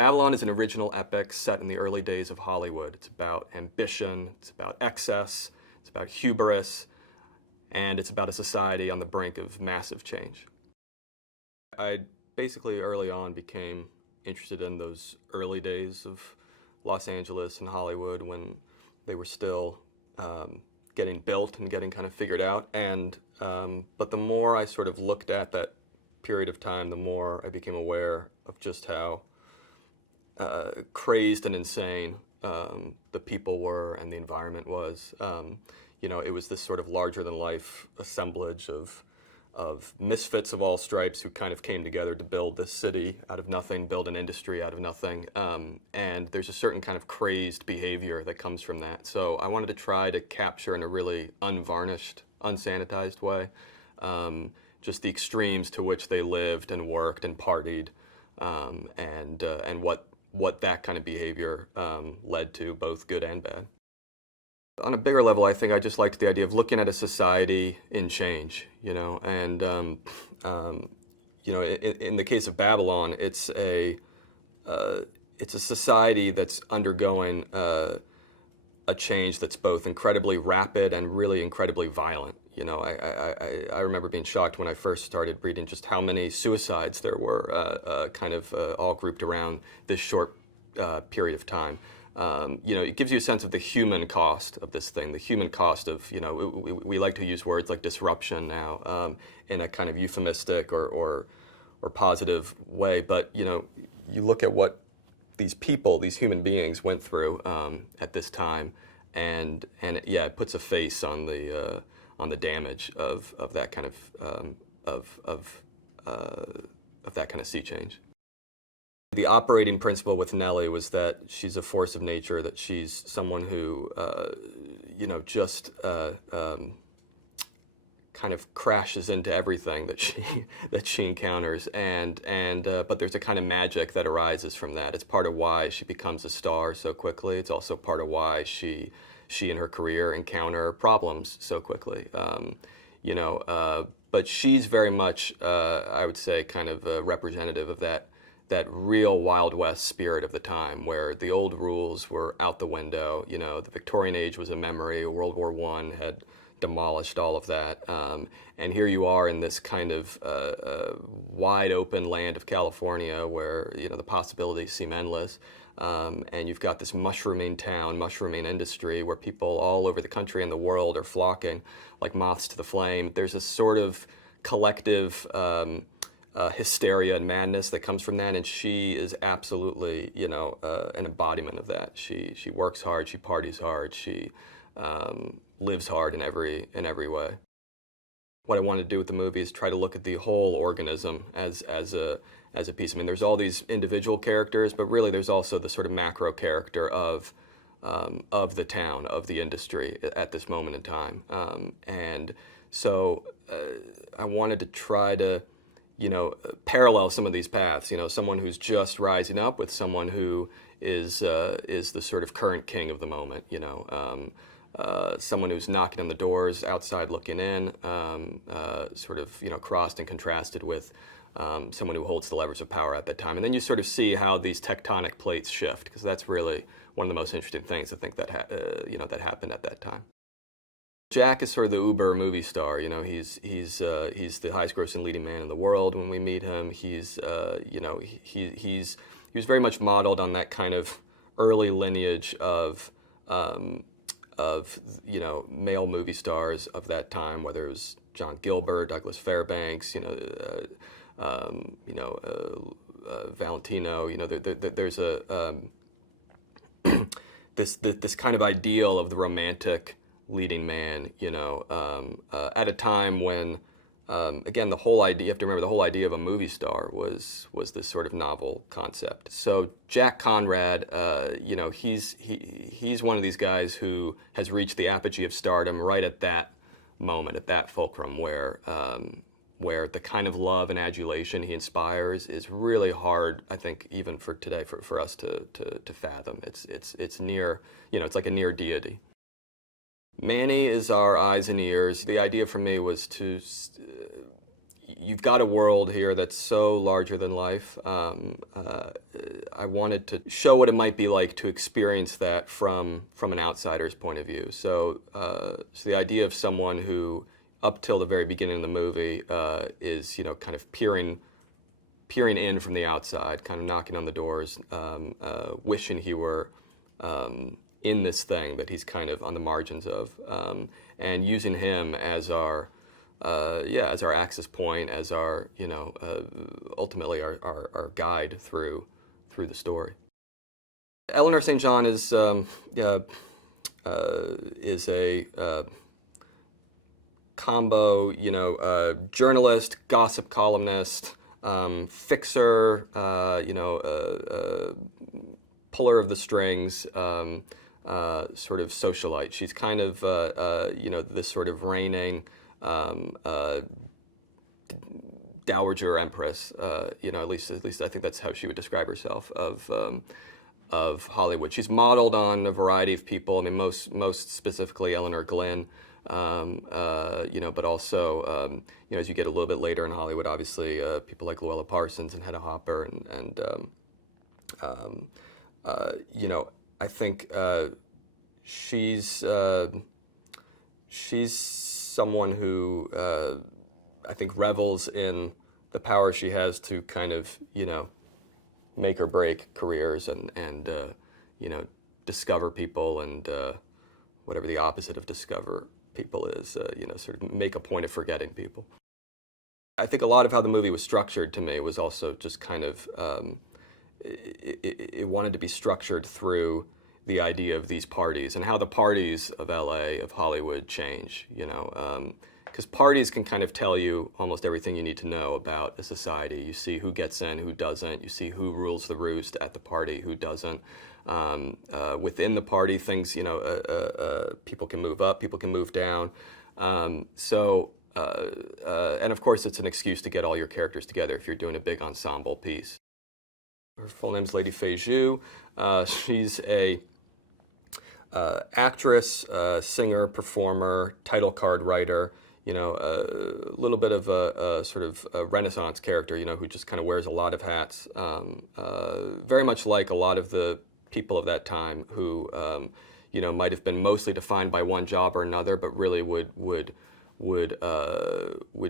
Babylon is an original epic set in the early days of Hollywood. It's about ambition, it's about excess, it's about hubris, and it's about a society on the brink of massive change. I basically early on became interested in those early days of Los Angeles and Hollywood when they were still getting built and getting kind of figured out. And but the more I sort of looked at that period of time, the more I became aware of just how crazed and insane the people were and the environment was. It was this sort of larger-than-life assemblage of misfits of all stripes who kind of came together to build this city out of nothing, build an industry out of nothing. And there's a certain kind of crazed behavior that comes from that. So I wanted to try to capture in a really unvarnished, unsanitized way just the extremes to which they lived and worked and partied, and what that kind of behavior led to, both good and bad. On a bigger level, I think I just liked the idea of looking at a society in change, and in the case of Babylon, it's a society that's undergoing a change that's both incredibly rapid and really incredibly violent. I remember being shocked when I first started reading just how many suicides there were, all grouped around this short period of time. It gives you a sense of the human cost of this thing, the human cost of, we like to use words like disruption now in a kind of euphemistic or positive way, but, you look at what these people, these human beings went through at this time, and it puts a face on the damage of that kind of that kind of sea change. The operating principle with Nellie was that she's a force of nature, that she's someone who, kind of crashes into everything that she encounters, but there's a kind of magic that arises from that. It's part of why she becomes a star so quickly. It's also part of why she in her career encounter problems so quickly. But she's very much, I would say, kind of representative of that real Wild West spirit of the time, where the old rules were out the window. The Victorian age was a memory. World War I had demolished all of that. And here you are in this kind of wide open land of California where, the possibilities seem endless. And you've got this mushrooming industry where people all over the country and the world are flocking like moths to the flame. There's a sort of collective hysteria and madness that comes from that, and she is absolutely, an embodiment of that. She works hard, she parties hard, she lives hard in every way. What I wanted to do with the movie is try to look at the whole organism as a piece. I mean, there's all these individual characters, but really there's also the sort of macro character of the town, of the industry at this moment in time. And so I wanted to try to parallel some of these paths. Someone who's just rising up with someone who is the sort of current king of the moment. Someone who's knocking on the doors outside looking in, crossed and contrasted with someone who holds the levers of power at that time. And then you sort of see how these tectonic plates shift, because that's really one of the most interesting things I think that that happened at that time. Jack is sort of the uber movie star. He's the highest-grossing leading man in the world. When we meet him, he was very much modeled on that kind of early lineage of male movie stars of that time, whether it was John Gilbert, Douglas Fairbanks, Valentino. There's a this kind of ideal of the romantic leading man, at a time when, again, the whole idea, you have to remember, the whole idea of a movie star was this sort of novel concept. So Jack Conrad, he's one of these guys who has reached the apogee of stardom right at that moment, at that fulcrum, where the kind of love and adulation he inspires is really hard, I think, even for today, for us to fathom. It's near, it's like a near deity. Manny is our eyes and ears. The idea for me was you've got a world here that's so larger than life. I wanted to show what it might be like to experience that from an outsider's point of view. So, so the idea of someone who, up till the very beginning of the movie, is kind of peering in from the outside, kind of knocking on the doors, wishing he were in this thing that he's kind of on the margins of, and using him as our as our access point, as our ultimately our guide through the story. Eleanor St. John is a combo, journalist, gossip columnist, fixer, puller of the strings, sort of socialite. She's kind of this sort of reigning dowager empress. At least I think that's how she would describe herself of Hollywood. She's modeled on a variety of people. I mean, most specifically Eleanor Glynn. But also, as you get a little bit later in Hollywood, obviously, people like Luella Parsons and Hedda Hopper, and I think she's someone who I think revels in the power she has to kind of make or break careers and discover people and whatever the opposite of discover people is, sort of make a point of forgetting people. I think a lot of how the movie was structured to me was also just kind of, it wanted to be structured through the idea of these parties and how the parties of LA, of Hollywood, change, because parties can kind of tell you almost everything you need to know about a society. You see who gets in, who doesn't. You see who rules the roost at the party, who doesn't. Within the party, things, people can move up, people can move down. And of course, it's an excuse to get all your characters together if you're doing a big ensemble piece. Her full name's Lady Fei Zhu. She's a actress, singer, performer, title card writer. A little bit of a sort of a Renaissance character, who just kind of wears a lot of hats. Very much like a lot of the people of that time who, might have been mostly defined by one job or another, but really would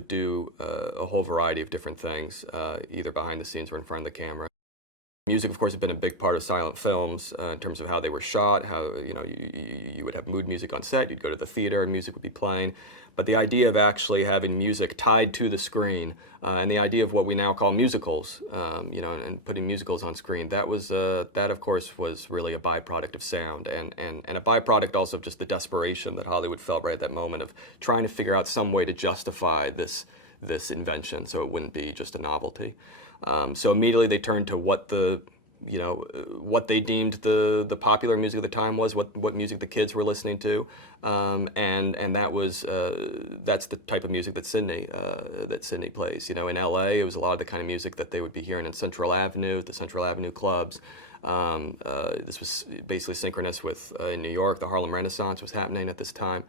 do a whole variety of different things, either behind the scenes or in front of the camera. Music, of course, has been a big part of silent films in terms of how they were shot, how, you would have mood music on set, you'd go to the theater and music would be playing. But the idea of actually having music tied to the screen, and the idea of what we now call musicals, and putting musicals on screen, that of course, was really a byproduct of sound, and a byproduct also of just the desperation that Hollywood felt right at that moment of trying to figure out some way to justify this invention so it wouldn't be just a novelty. So immediately they turned to what what they deemed the popular music of the time was, what music the kids were listening to, and that's the type of music that Sydney plays. In LA, it was a lot of the kind of music that they would be hearing in Central Avenue, the Central Avenue clubs. This was basically synchronous with in New York, the Harlem Renaissance was happening at this time.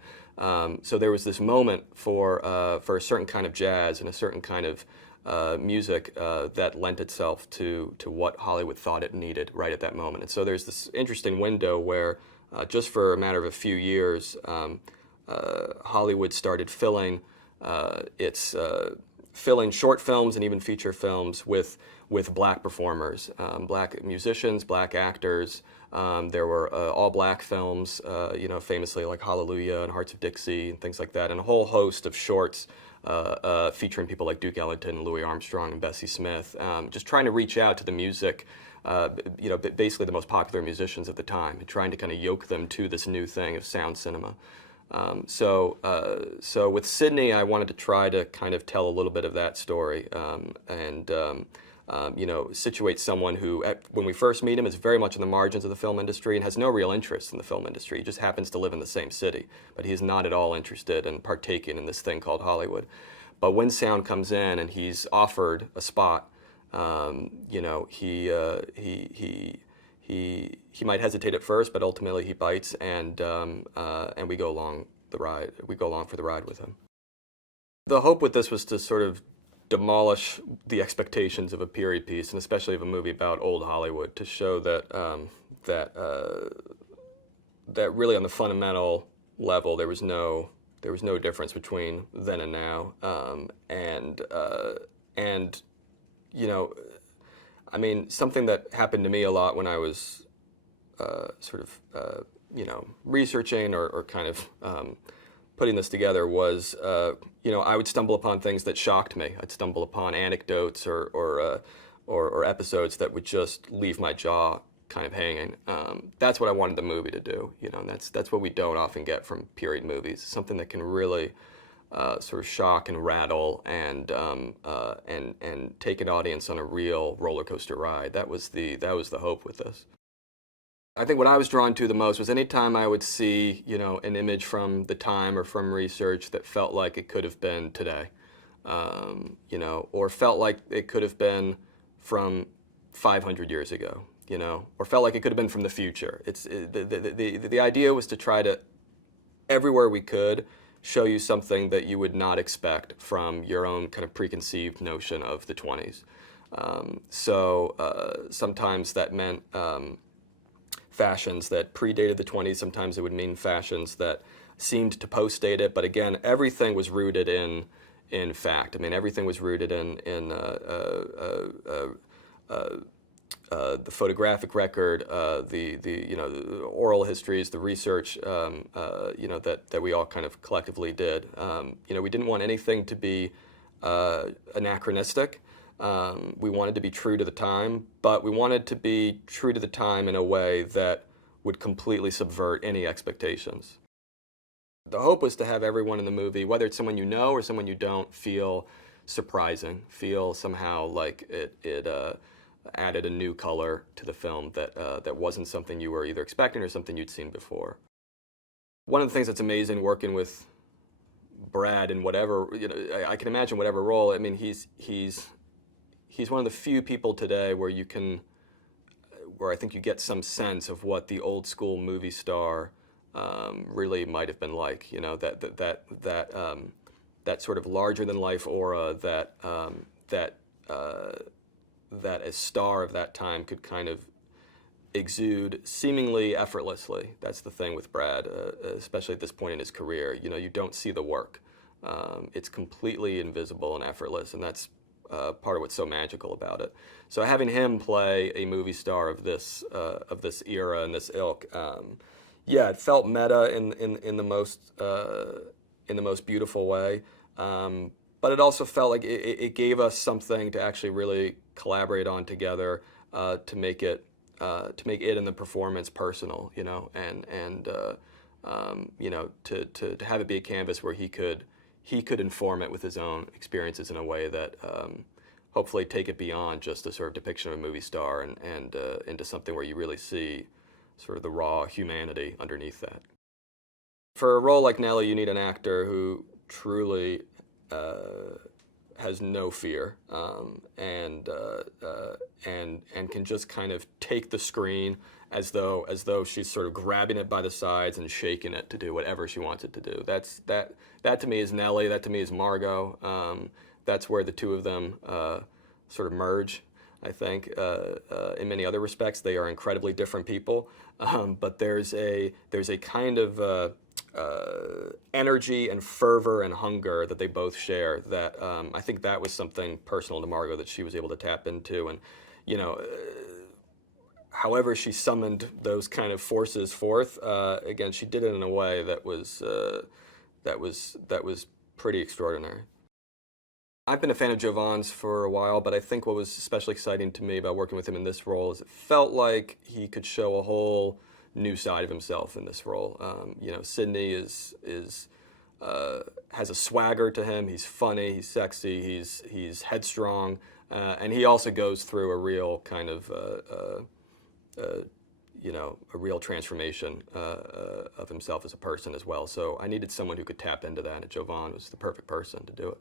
So there was this moment for a certain kind of jazz and a certain kind of music that lent itself to what Hollywood thought it needed right at that moment. And so there's this interesting window where just for a matter of a few years, Hollywood started filling short films and even feature films with black performers, black musicians, black actors. There were all black films, famously like Hallelujah and Hearts of Dixie and things like that, and a whole host of shorts featuring people like Duke Ellington, Louis Armstrong, and Bessie Smith, just trying to reach out to the music, basically the most popular musicians at the time, and trying to kind of yoke them to this new thing of sound cinema. So with Sydney, I wanted to try to kind of tell a little bit of that story, and situate someone who, when we first meet him, is very much in the margins of the film industry and has no real interest in the film industry. He just happens to live in the same city, but he's not at all interested in partaking in this thing called Hollywood. But when sound comes in and he's offered a spot, he might hesitate at first, but ultimately he bites, and we go along the ride. We go along for the ride with him. The hope with this was to sort of demolish the expectations of a period piece, and especially of a movie about old Hollywood, to show that that really on the fundamental level there was no difference between then and now, and you know, I mean, something that happened to me a lot when I was researching or kind of putting this together was, I would stumble upon things that shocked me. I'd stumble upon anecdotes or episodes that would just leave my jaw kind of hanging. That's what I wanted the movie to do. And that's what we don't often get from period movies. Something that can really sort of shock and rattle and take an audience on a real roller coaster ride. That was the hope with this. I think what I was drawn to the most was anytime I would see, an image from the time or from research that felt like it could have been today, or felt like it could have been from 500 years ago, or felt like it could have been from the future. The idea was to try to, everywhere we could, show you something that you would not expect from your own kind of preconceived notion of the 20s. Sometimes that meant fashions that predated the 20s. Sometimes it would mean fashions that seemed to post-date it. But again, everything was rooted in fact. I mean, everything was rooted in the photographic record, the oral histories, the research, that we all kind of collectively did. We didn't want anything to be anachronistic. We wanted to be true to the time, but we wanted to be true to the time in a way that would completely subvert any expectations. The hope was to have everyone in the movie, whether it's someone you know or someone you don't, feel surprising, feel somehow like it added a new color to the film that wasn't something you were either expecting or something you'd seen before. One of the things that's amazing working with Brad in whatever, I can imagine whatever role. I mean, he's one of the few people today where I think you get some sense of what the old school movie star really might have been like. That sort of larger than life aura that a star of that time could kind of exude seemingly effortlessly. That's the thing with Brad, especially at this point in his career. You don't see the work. It's completely invisible and effortless, and that's part of what's so magical about it. So having him play a movie star of this era and this ilk, it felt meta in the most beautiful way. But it also felt like it gave us something to actually really collaborate on together, to make it and the performance personal, and to have it be a canvas where he could inform it with his own experiences in a way that hopefully take it beyond just a sort of depiction of a movie star and into something where you really see sort of the raw humanity underneath that. For a role like Nellie, you need an actor who truly has no fear, and can just kind of take the screen as though she's sort of grabbing it by the sides and shaking it to do whatever she wants it to do. That to me is Nellie. That to me is Margot. That's where the two of them sort of merge. I think in many other respects they are incredibly different people, but there's a kind of energy and fervor and hunger that they both share that I think that was something personal to Margot that she was able to tap into. And however she summoned those kind of forces forth, again, she did it in a way that was pretty extraordinary. I've been a fan of Jovan's for a while, but I think what was especially exciting to me about working with him in this role is it felt like he could show a whole new side of himself in this role. Sidney has a swagger to him. He's funny. He's sexy. He's headstrong, and he also goes through a real kind of a real transformation of himself as a person as well. So I needed someone who could tap into that, and Jovan was the perfect person to do it.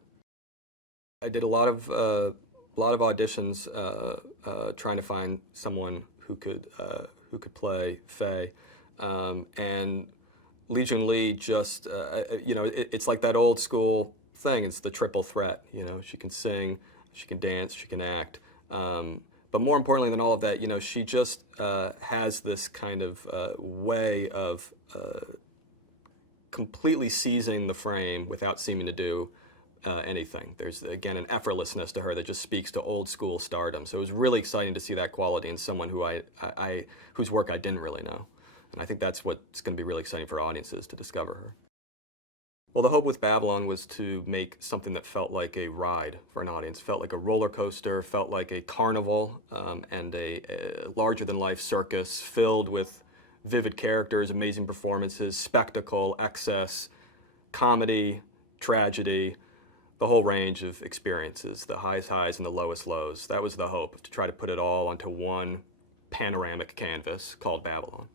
I did a lot of auditions trying to find someone who could play Faye, and Legion Lee just it's like that old school thing. It's the triple threat. She can sing, she can dance, she can act. But more importantly than all of that, she just has this kind of way of completely seizing the frame without seeming to do anything. There's, again, an effortlessness to her that just speaks to old school stardom. So it was really exciting to see that quality in someone whose work I didn't really know. And I think that's what's going to be really exciting for audiences to discover her. Well, the hope with Babylon was to make something that felt like a ride for an audience, felt like a roller coaster, felt like a carnival, and a larger-than-life circus filled with vivid characters, amazing performances, spectacle, excess, comedy, tragedy, the whole range of experiences, the highest highs and the lowest lows. That was the hope, to try to put it all onto one panoramic canvas called Babylon.